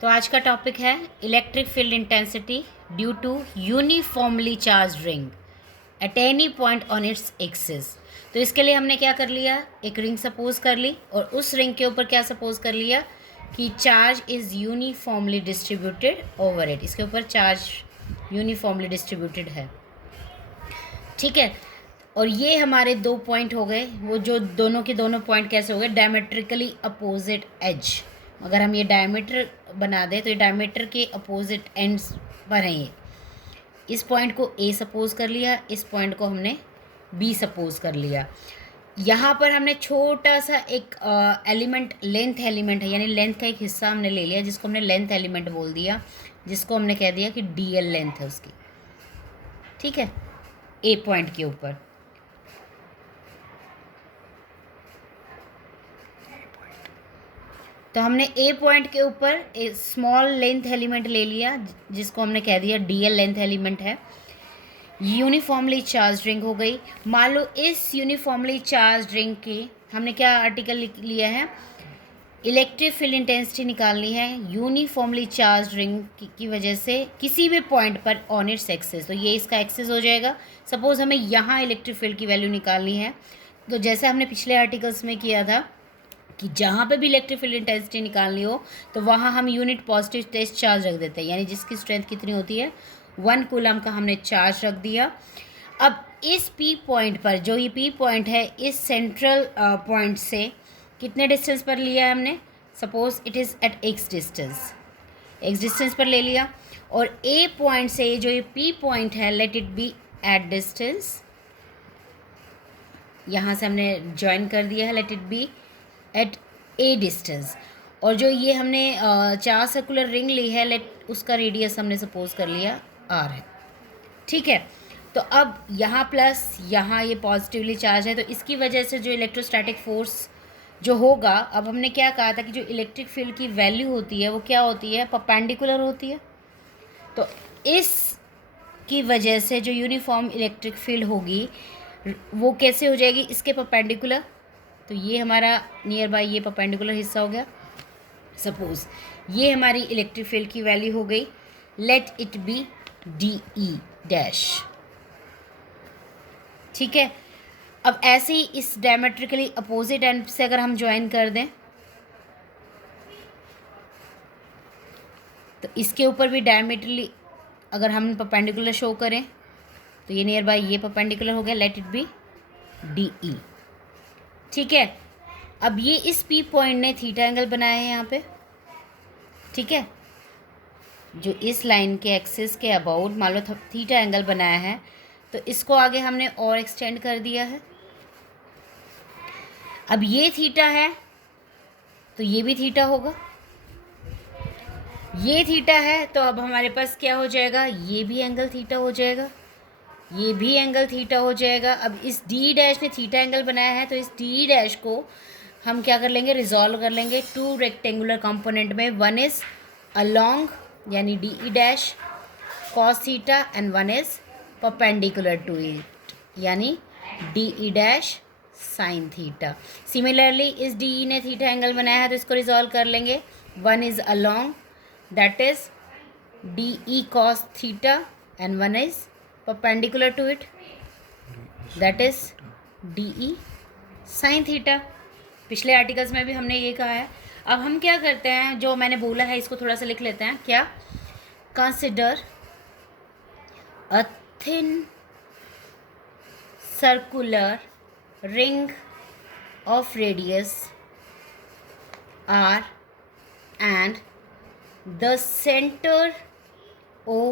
तो आज का टॉपिक है electric field intensity due to uniformly charge ring at any point on its axis. तो इसके लिए हमने क्या कर लिया, एक रिंग सपोज कर ली और उस रिंग के ऊपर क्या सपोज कर लिया कि charge is uniformly distributed over it. इसके ऊपर चार्ज यूनिफॉर्मली डिस्ट्रीब्यूटेड है, ठीक है। और ये हमारे दो पॉइंट हो गए, वो जो दोनों के दोनों पॉइंट कैसे हो गए, डायमेट्रिकली अपोजिट एज। अगर हम ये डायमीटर बना दें तो ये डायमीटर के अपोजिट एंड्स पर हैं ये। इस पॉइंट को ए सपोज कर लिया, इस पॉइंट को हमने बी सपोज कर लिया। यहाँ पर हमने छोटा सा एक एलिमेंट, लेंथ एलिमेंट है, यानी लेंथ का एक हिस्सा हमने ले लिया जिसको हमने लेंथ एलिमेंट बोल दिया, जिसको हमने कह दिया कि डीएल लेंथ है उसकी, ठीक है, ए पॉइंट के ऊपर। तो हमने ए पॉइंट के ऊपर एक स्मॉल लेंथ एलिमेंट ले लिया जिसको हमने कह दिया डीएल लेंथ एलिमेंट है। यूनिफॉर्मली चार्ज रिंग हो गई। मान लो इस यूनिफॉर्मली चार्ज रिंग के हमने क्या आर्टिकल लिख लिया है, इलेक्ट्रिक फील्ड इंटेंसिटी निकालनी है यूनिफॉर्मली चार्ज रिंग की वजह से किसी भी पॉइंट पर ऑन इट्स एक्सिस। तो ये इसका एक्सिस हो जाएगा। सपोज हमें यहाँ इलेक्ट्रिक फील्ड की वैल्यू निकालनी है, तो जैसे हमने पिछले आर्टिकल्स में किया था कि जहाँ पे भी इलेक्ट्रिक फील्ड इंटेंसिटी निकालनी हो तो वहाँ हम यूनिट पॉजिटिव टेस्ट चार्ज रख देते हैं, यानी जिसकी स्ट्रेंथ कितनी होती है, 1 कूलम का हमने चार्ज रख दिया। अब इस पी पॉइंट पर, जो ये पी पॉइंट है, इस सेंट्रल पॉइंट से कितने डिस्टेंस पर लिया है हमने, suppose it is at X distance पर ले लिया। और ए पॉइंट से जो ये पी पॉइंट है, let it be at distance, यहाँ से हमने ज्वाइन कर दिया है, let it be at a distance. और जो ये हमने चार सर्कुलर रिंग ली है, लेट उसका रेडियस हमने सपोज कर लिया आर है, ठीक है। तो अब यहाँ प्लस यहाँ ये पॉजिटिवली चार्ज है, तो इसकी वजह से जो इलेक्ट्रोस्टैटिक फोर्स जो होगा, अब हमने क्या कहा था कि जो इलेक्ट्रिक फील्ड की वैल्यू होती है वो क्या होती है, परपेंडिकुलर होती है। तो इस की वजह से जो यूनिफॉर्म इलेक्ट्रिक फील्ड होगी वो कैसे हो जाएगी, इसके परपेंडिकुलर। तो ये हमारा नियर बाय ये परपेंडिकुलर हिस्सा हो गया। सपोज ये हमारी इलेक्ट्रिक फील्ड की वैल्यू हो गई, late it B D E dash, ठीक है। अब ऐसे ही इस डायमेट्रिकली अपोजिट एंड से अगर हम ज्वाइन कर दें तो इसके ऊपर भी डायमेट्रिकली अगर हम परपेंडिकुलर शो करें तो ये नियर बाय ये परपेंडिकुलर हो गया, late it B D E, ठीक है। अब ये इस पी पॉइंट ने थीटा एंगल बनाया है यहाँ पे, ठीक है, जो इस लाइन के एक्सिस के अबाउट मान लो थीटा एंगल बनाया है, तो इसको आगे हमने और एक्सटेंड कर दिया है। अब ये थीटा है तो ये भी थीटा होगा, ये थीटा है तो अब हमारे पास क्या हो जाएगा, ये भी एंगल थीटा हो जाएगा, ये भी एंगल थीटा हो जाएगा। अब इस डी डैश ने थीटा एंगल बनाया है, तो इस डी डैश को हम क्या कर लेंगे, रिजॉल्व कर लेंगे टू रेक्टेंगुलर कंपोनेंट में। वन इज़ अलोंग यानी D E dash cos theta and one is perpendicular to it यानी D E dash sine theta. Similarly इस डी ई ने थीटा एंगल बनाया है तो इसको रिजॉल्व कर लेंगे। One is along that is D E cos theta and one is perpendicular to it that is DE sin theta. पिछले articles में भी हमने ये कहा है। अब हम क्या करते हैं, जो मैंने बोला है इसको थोड़ा सा लिख लेते हैं। क्या, consider a thin circular ring of radius R and the center O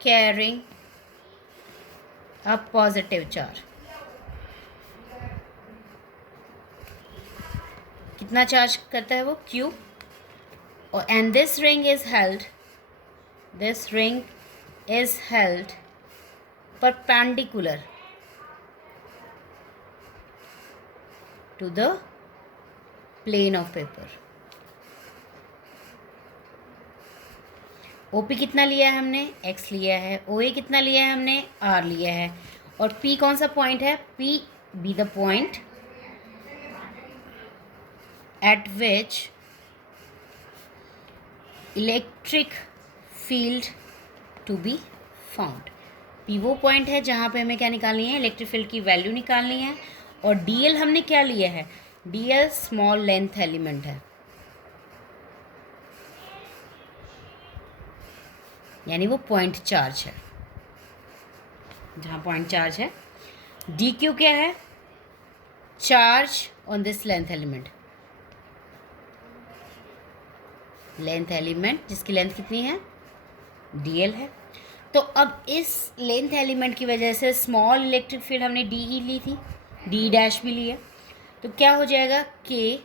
carrying a positive charge। कितना चार्ज करता है वो, Q। और and this ring is held perpendicular to the plane of paper. O P कितना लिया है हमने, X लिया है। ओ ए कितना लिया है हमने, आर लिया है। और पी कौन सा पॉइंट है, P be the point at which electric field to be found. P वो पॉइंट है जहाँ पे हमें क्या निकालनी है, इलेक्ट्रिक फील्ड की वैल्यू निकालनी है। और डी एल हमने क्या लिया है, D L small length element है, यानी वो पॉइंट चार्ज है, जहाँ पॉइंट चार्ज है। डी क्यू क्या है, charge on this length element, length element जिसकी लेंथ कितनी है, डी एल है। तो अब इस लेंथ एलिमेंट की वजह से स्मॉल इलेक्ट्रिक फील्ड हमने डी ई ली थी, डी डैश भी ली है, तो क्या हो जाएगा, के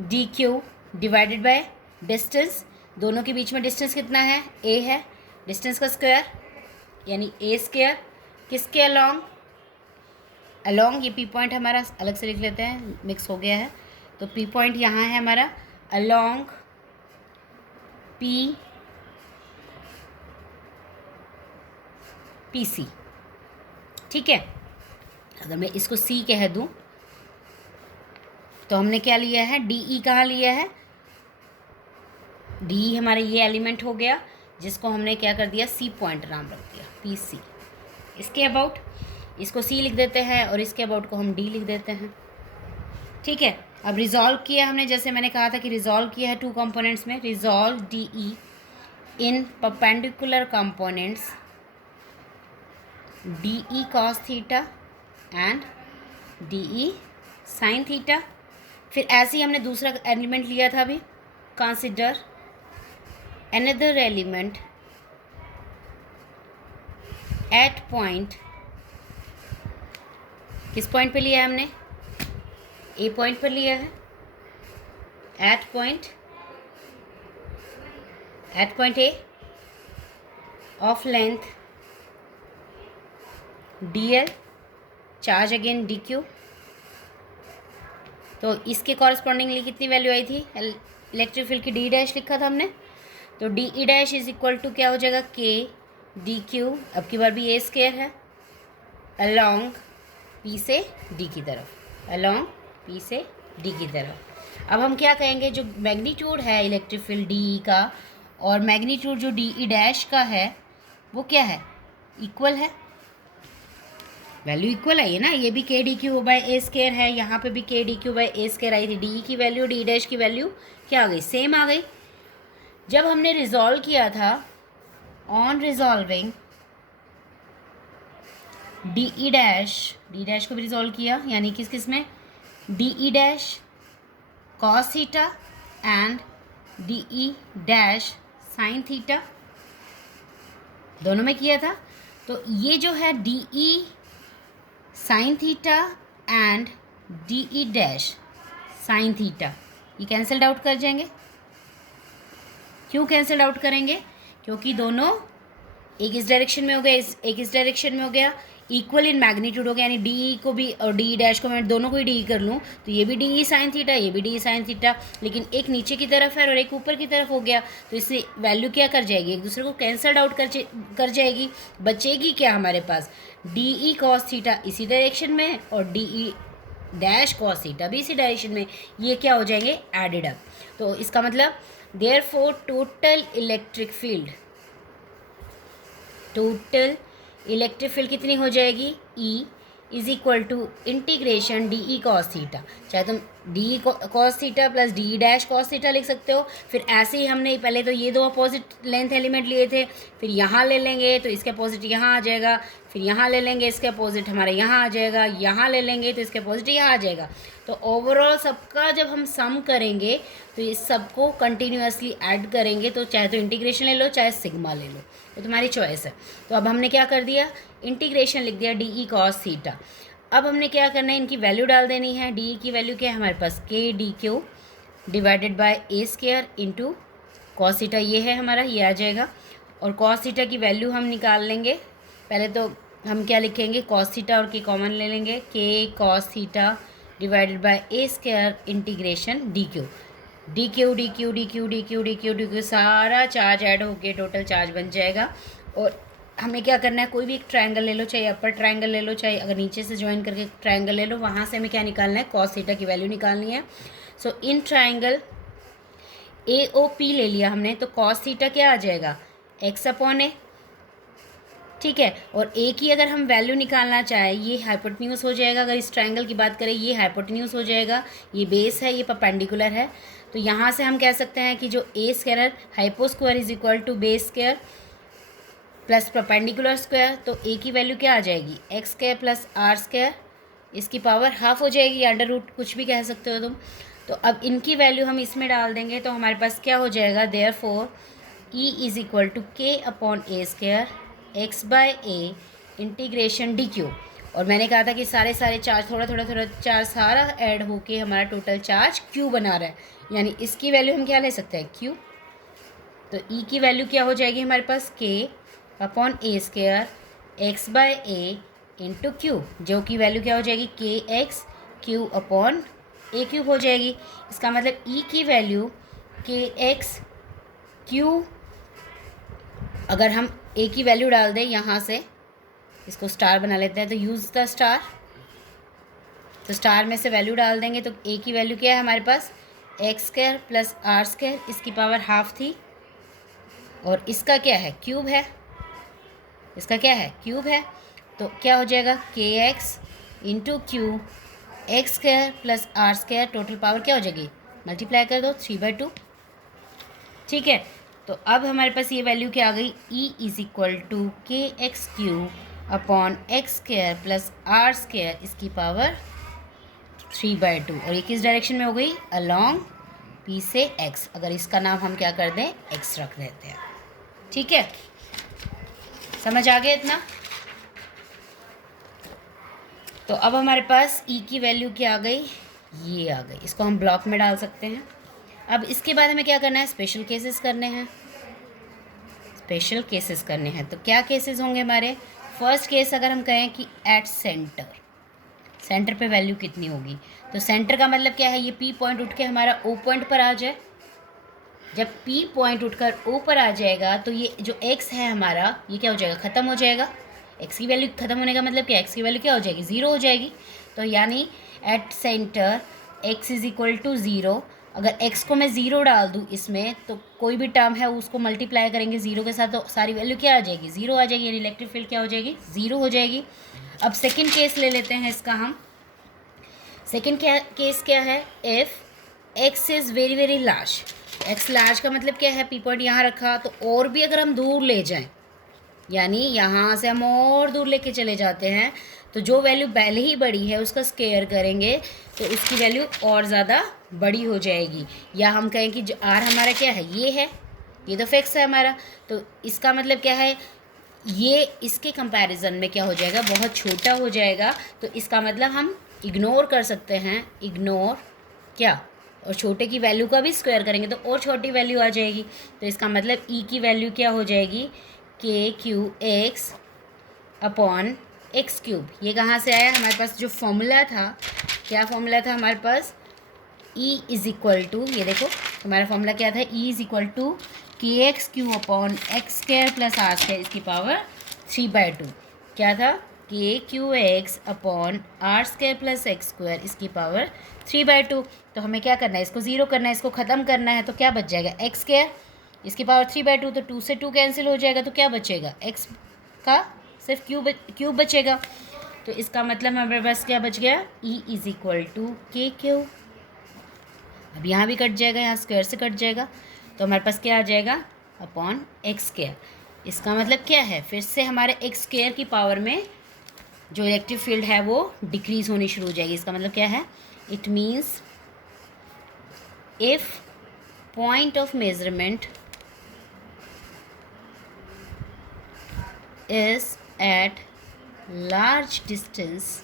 d Q divided by distance, दोनों के बीच में डिस्टेंस कितना है, ए है, डिस्टेंस का स्क्वायर यानी ए स्क्वायर, किसके अलॉन्ग, अलॉन्ग, ये पी पॉइंट हमारा अलग से लिख लेते हैं, मिक्स हो गया है, तो पी पॉइंट यहाँ है हमारा, अलॉन्ग पी पी सी, ठीक है। अगर मैं इसको सी कह दूँ तो हमने क्या लिया है, डी ई कहाँ लिया है, डी ई हमारे ये एलिमेंट हो गया जिसको हमने क्या कर दिया, सी पॉइंट नाम रख दिया, पी सी। इसके अबाउट इसको सी लिख देते हैं और इसके अबाउट को हम डी लिख देते हैं, ठीक है। अब रिजॉल्व किया हमने, जैसे मैंने कहा था कि रिजॉल्व किया है टू कंपोनेंट्स में, resolve D E in perpendicular components D E cos theta and D E sine theta. फिर ऐसे ही हमने दूसरा एलिमेंट लिया था अभी, consider another element at point, किस पॉइंट पे लिया है हमने, ए पॉइंट पर लिया है, at point A of length D L, charge again D Q. तो इसके कॉरस्पॉन्डिंगली कितनी वैल्यू आई थी, इलेक्ट्रिक फील्ड की डी डैश लिखा था हमने, तो D E dash is equal to क्या हो जाएगा, के डी क्यू, अब की बार भी ए स्क्वायर है, अलॉन्ग पी से डी की तरफ, अलॉन्ग पी से डी की तरफ। अब हम क्या कहेंगे, जो मैग्नीट्यूड है इलेक्ट्रिक फील्ड डी ई का और मैग्नीट्यूड जो डी ई डैश का है वो क्या है, इक्वल है, वैल्यू इक्वल आई है ना, ये भी k d q by a square है, यहाँ पे भी k d q by a square आई थी, डी ई की वैल्यू डी डैश की वैल्यू क्या आ गई, सेम आ गई। जब हमने रिजॉल्व किया था, on resolving D E dash को भी रिजॉल्व किया, यानी किस किस में, D E dash cos theta and D E dash sine theta, दोनों में किया था। तो ये जो है D E sine theta and D E dash sine theta, ये कैंसल्ड आउट कर जाएंगे। क्यों कैंसल्ड आउट करेंगे, क्योंकि दोनों एक इस डायरेक्शन में हो गया, एक इस डायरेक्शन में हो गया, इक्वल इन मैग्नीट्यूड हो गया, यानी डी को भी और डी डैश को मैं दोनों को ही डी कर लूँ तो ये भी डी साइन थीटा, ये भी डी साइन थीटा, लेकिन एक नीचे की तरफ है और एक ऊपर की तरफ हो गया, तो इससे वैल्यू क्या कर जाएगी, एक दूसरे को कैंसल्ड आउट कर जाएगी। बचेगी क्या हमारे पास, डी ई कॉस थीटा इसी डायरेक्शन में है और D E dash cos theta भी इसी डायरेक्शन में, ये क्या हो जाएंगे, एडेड अप। तो इसका मतलब देयरफॉर टोटल इलेक्ट्रिक फील्ड कितनी हो जाएगी, E is equal to integration D E cos theta, चाहे तुम D E cos theta plus D E dash cos theta लिख सकते हो। फिर ऐसे ही हमने पहले तो ये दो अपोजिट लेंथ एलिमेंट लिए थे, फिर यहाँ ले लेंगे तो इसके अपोजिट यहाँ आ जाएगा, फिर यहाँ ले लेंगे इसके अपोजिट हमारे यहाँ आ जाएगा, यहाँ ले लेंगे तो इसके अपोजिट यहाँ आ जाएगा। तो ओवरऑल सबका जब हम सम करेंगे तो इस सबको कंटिन्यूसली ऐड करेंगे, तो चाहे तो इंटीग्रेशन ले लो चाहे सिग्मा ले लो, तो तुम्हारी चॉइस है। तो अब हमने क्या कर दिया, इंटीग्रेशन लिख दिया डी ई कॉस थीटा। अब हमने क्या करना है, इनकी वैल्यू डाल देनी है। डी ई की वैल्यू क्या है हमारे पास, के d Q divided by A square into cos theta, ये है हमारा, ये आ जाएगा। और कॉस थीटा की वैल्यू हम निकाल लेंगे, पहले तो हम क्या लिखेंगे, कॉस थीटा और के कॉमन ले लेंगे, के cos theta divided by A square integration D Q, D Q D Q D Q D Q D Q D Q, सारा चार्ज ऐड होके टोटल चार्ज बन जाएगा। और हमें क्या करना है, कोई भी एक ट्रायंगल ले लो, चाहे अपर ट्रायंगल ले लो, चाहे अगर नीचे से ज्वाइन करके ट्रायंगल ले लो, वहाँ से हमें क्या निकालना है, कॉस थीटा की वैल्यू निकालनी है। सो इन ट्रायंगल AOP ले लिया हमने, तो कॉस थीटा क्या आ जाएगा, x अपॉन ए, ठीक है। और ए की अगर हम वैल्यू निकालना चाहें, ये हाइपोटेन्यूज हो जाएगा। अगर इस ट्रायंगल की बात करें, ये हाइपोटेन्यूज हो जाएगा, ये बेस है, ये परपेंडिकुलर है। तो यहाँ से हम कह सकते हैं कि जो A square hypo square is equal to base square plus perpendicular square. तो ए की वैल्यू क्या आ जाएगी, X square plus R square, इसकी पावर हाफ हो जाएगी, अंडर रूट कुछ भी कह सकते हो तुम। तो अब इनकी वैल्यू हम इसमें डाल देंगे, तो हमारे पास क्या हो जाएगा, therefore E is equal to K upon A square X by A integration D Q. और मैंने कहा था कि सारे चार्ज थोड़ा चार्ज सारा ऐड होके हमारा टोटल चार्ज क्यू बना रहा है, यानी इसकी वैल्यू हम क्या ले सकते हैं, क्यू। तो ई की वैल्यू क्या हो जाएगी हमारे पास, के upon A square X by A into Q, जो की वैल्यू क्या हो जाएगी, के एक्स क्यू अपॉन ए क्यूब हो जाएगी। इसका मतलब ई की वैल्यू के एक्स क्यू, अगर हम ए की वैल्यू डाल दें यहाँ से, इसको स्टार बना लेते हैं, तो यूज़ द स्टार। तो स्टार में से वैल्यू डाल देंगे, तो ए की वैल्यू क्या है हमारे पास, X square plus R square, इसकी पावर हाफ थी। और इसका क्या है, क्यूब है, इसका क्या है, क्यूब है। तो क्या हो जाएगा, K X into Q X square plus R square, total power क्या हो जाएगी, मल्टीप्लाई कर दो 3/2, ठीक है। तो अब हमारे पास ये वैल्यू क्या आ गई, E is equal to K X Q upon X square plus R square, इसकी पावर 3/2। और ये किस डायरेक्शन में हो गई, अलॉन्ग पी से एक्स। अगर इसका नाम हम क्या कर दें, एक्स रख देते हैं, ठीक है। समझ आ गया इतना। तो अब हमारे पास ई की वैल्यू क्या आ गई, ये आ गई। इसको हम ब्लॉक में डाल सकते हैं। अब इसके बाद हमें क्या करना है, स्पेशल केसेस करने हैं, स्पेशल केसेस करने हैं। तो क्या केसेस होंगे हमारे, फर्स्ट केस अगर हम कहें कि एट सेंटर, सेंटर पे वैल्यू कितनी होगी। तो सेंटर का मतलब क्या है, ये पी पॉइंट उठ के हमारा ओ पॉइंट पर आ जाए। जब पी पॉइंट उठकर ओ पर आ जाएगा, तो ये जो एक्स है हमारा, ये क्या हो जाएगा, ख़त्म हो जाएगा। एक्स की वैल्यू ख़त्म होने का मतलब क्या, एक्स की वैल्यू क्या हो जाएगी, ज़ीरो हो जाएगी। तो यानी at centre X is equal to zero. अगर एक्स को मैं ज़ीरो डाल दूँ इसमें, तो कोई भी टर्म है उसको मल्टीप्लाई करेंगे ज़ीरो के साथ, तो सारी वैल्यू क्या आ जाएगी, ज़ीरो आ जाएगी, यानी इलेक्ट्रिक फील्ड क्या हो जाएगी, ज़ीरो हो जाएगी। अब सेकेंड केस ले लेते हैं इसका हम। सेकेंड केस क्या है, if x is very very large. X large का मतलब क्या है, पी पॉइंट यहाँ रखा, तो और भी अगर हम दूर ले जाएं, यानी यहाँ से हम और दूर लेके चले जाते हैं, तो जो वैल्यू पहले ही बड़ी है उसका स्क्वायर करेंगे, तो उसकी वैल्यू और ज़्यादा बड़ी हो जाएगी। या हम कहें कि जो आर हमारा क्या है, ये है, ये तो फिक्स है हमारा, तो इसका मतलब क्या है, ये इसके कंपैरिजन में क्या हो जाएगा, बहुत छोटा हो जाएगा। तो इसका मतलब हम इग्नोर कर सकते हैं, इग्नोर क्या, और छोटे की वैल्यू का भी स्क्वायर करेंगे तो और छोटी वैल्यू आ जाएगी। तो इसका मतलब ई की वैल्यू क्या हो जाएगी, के Q X upon x cube. ये कहाँ से आया, हमारे पास जो फॉर्मूला था, क्या फॉर्मूला था हमारे पास, ई इज़ इक्वल टू, ये देखो हमारा फॉर्मूला क्या था, E is equal to K X Q upon X square plus R square, इसकी पावर 3/2। क्या था, K Q X upon R square plus X square, इसकी पावर 3/2। तो हमें क्या करना है, इसको ज़ीरो करना है, इसको ख़त्म करना है। तो क्या बच जाएगा, एक्स स्क्वायर, इसकी पावर 3/2, तो 2 से 2 कैंसिल हो जाएगा, तो क्या बचेगा, एक्स का सिर्फ क्यूब बचेगा। तो इसका मतलब हमारे पास क्या बच गया, ई इज़ इक्वल टू के क्यू। अब यहाँ भी कट जाएगा, यहाँ स्क्वायर से कट जाएगा, तो हमारे पास क्या आ जाएगा, अपॉन एक्स स्क्वायर। इसका मतलब क्या है, फिर से हमारे एक्स स्क्वायर की पावर में जो इलेक्ट्रिक फील्ड है वो डिक्रीज़ होनी शुरू हो जाएगी। इसका मतलब क्या है, it means if point of measurement is at large distance,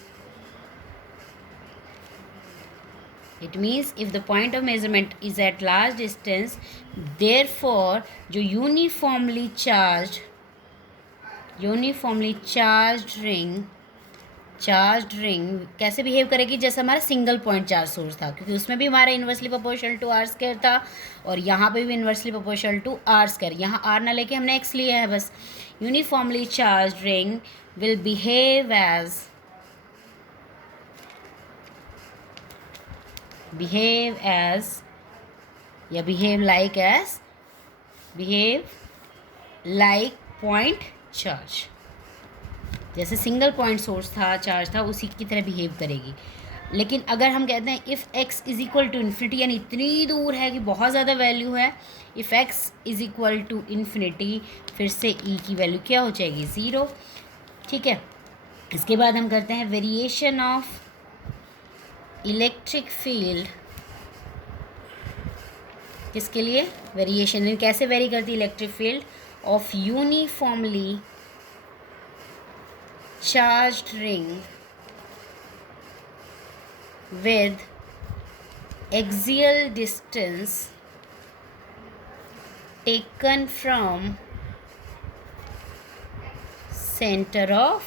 it means if the point of measurement is at large distance, therefore जो uniformly charged ring कैसे बिहेव करेगी, जैसे हमारा सिंगल पॉइंट चार्ज सोर्स था, क्योंकि उसमें भी हमारा inversely proportional to R square था, और यहाँ पे भी inversely proportional to R square. यहाँ आर ना लेके हमने एक्स लिया है बस। Uniformly charge ring will behave as या बिहेव लाइक पॉइंट चार्ज, जैसे सिंगल पॉइंट सोर्स था, चार्ज था, उसी की तरह बिहेव करेगी। लेकिन अगर हम कहते हैं if x is equal to infinity, यानी इतनी दूर है कि बहुत ज़्यादा वैल्यू है, if x is equal to infinity, फिर से e की वैल्यू क्या हो जाएगी, 0। ठीक है, इसके बाद हम करते हैं वेरिएशन ऑफ इलेक्ट्रिक फील्ड। किसके लिए वेरिएशन, कैसे वेरी करती है electric field of uniformly charged ring with axial distance taken from center of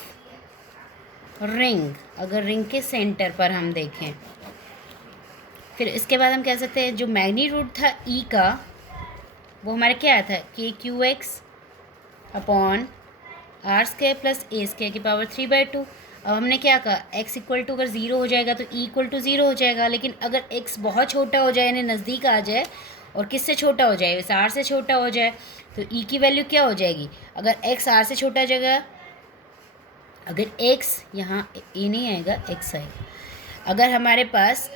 ring। अगर रिंग के सेंटर पर हम देखें, फिर इसके बाद हम कह सकते हैं जो मैग्नीट्यूड था E का, वो हमारा क्या आया था, KQX upon R² plus A² की पावर 3/2। अब हमने क्या कहा, x इक्वल टू अगर 0 हो जाएगा तो e इक्वल टू 0 हो जाएगा, लेकिन अगर x बहुत छोटा हो जाए, यानी नज़दीक आ जाए, और किससे छोटा हो जाए, वैसे r से छोटा हो जाए, तो e की वैल्यू क्या हो जाएगी, अगर x r से छोटा हो जाएगा, अगर x यहाँ e नहीं आएगा x आएगा, अगर हमारे पास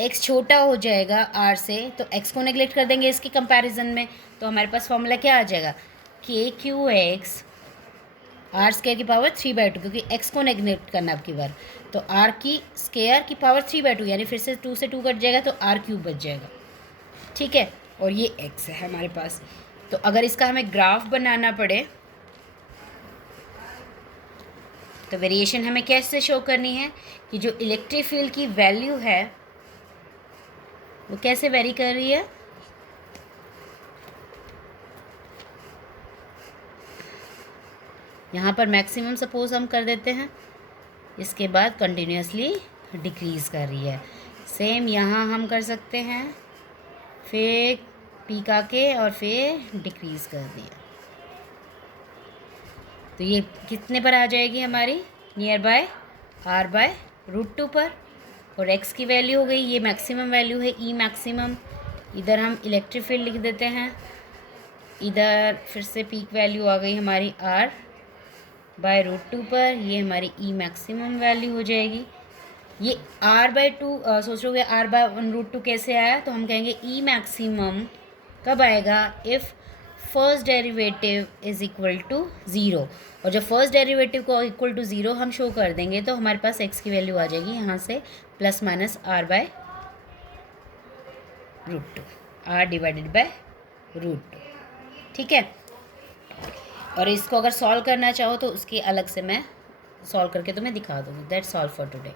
x छोटा हो जाएगा r से, तो x को नेगलेक्ट कर देंगे इसके कंपैरिजन में, तो हमारे पास फॉर्मूला क्या आ जाएगा, KQX R² की पावर 3/2, क्योंकि x को नेगलेक्ट करना अब की बार, तो r की स्क्वायर की पावर 3/2, यानी फिर से 2 से 2 कट जाएगा तो r³ बच जाएगा। ठीक है, और ये x है हमारे पास। तो अगर इसका हमें ग्राफ बनाना पड़े तो वेरिएशन हमें कैसे शो करनी है कि जो इलेक्ट्रिक फील्ड की वैल्यू है वो कैसे वेरी कर रही है, यहाँ पर मैक्सिमम सपोज हम कर देते हैं, इसके बाद कंटिन्यूसली डिक्रीज़ कर रही है। सेम यहाँ हम कर सकते हैं, फिर पीक आके और फिर डिक्रीज़ कर दिया, तो ये कितने पर आ जाएगी हमारी, नियर बाय r/√2 पर, और x की वैल्यू हो गई, ये मैक्सिमम वैल्यू है E मैक्सिमम, इधर हम इलेक्ट्रिक फील्ड लिख देते हैं, इधर फिर से पीक वैल्यू आ गई हमारी r/√2 पर, ये हमारी E मैक्सिमम वैल्यू हो जाएगी। ये r/2 सोच रहे हो r/√2 कैसे आया, तो हम कहेंगे E मैक्सिमम कब आएगा, if first derivative is equal to 0, और जब फर्स्ट डेरिवेटिव को इक्वल टू 0 हम शो कर देंगे तो हमारे पास x की वैल्यू आ जाएगी यहाँ से प्लस माइनस r/√2, r/√2। ठीक है, और इसको अगर सॉल्व करना चाहो तो उसकी अलग से मैं सॉल्व करके तुम्हें दिखा दूँगी। That's all for today.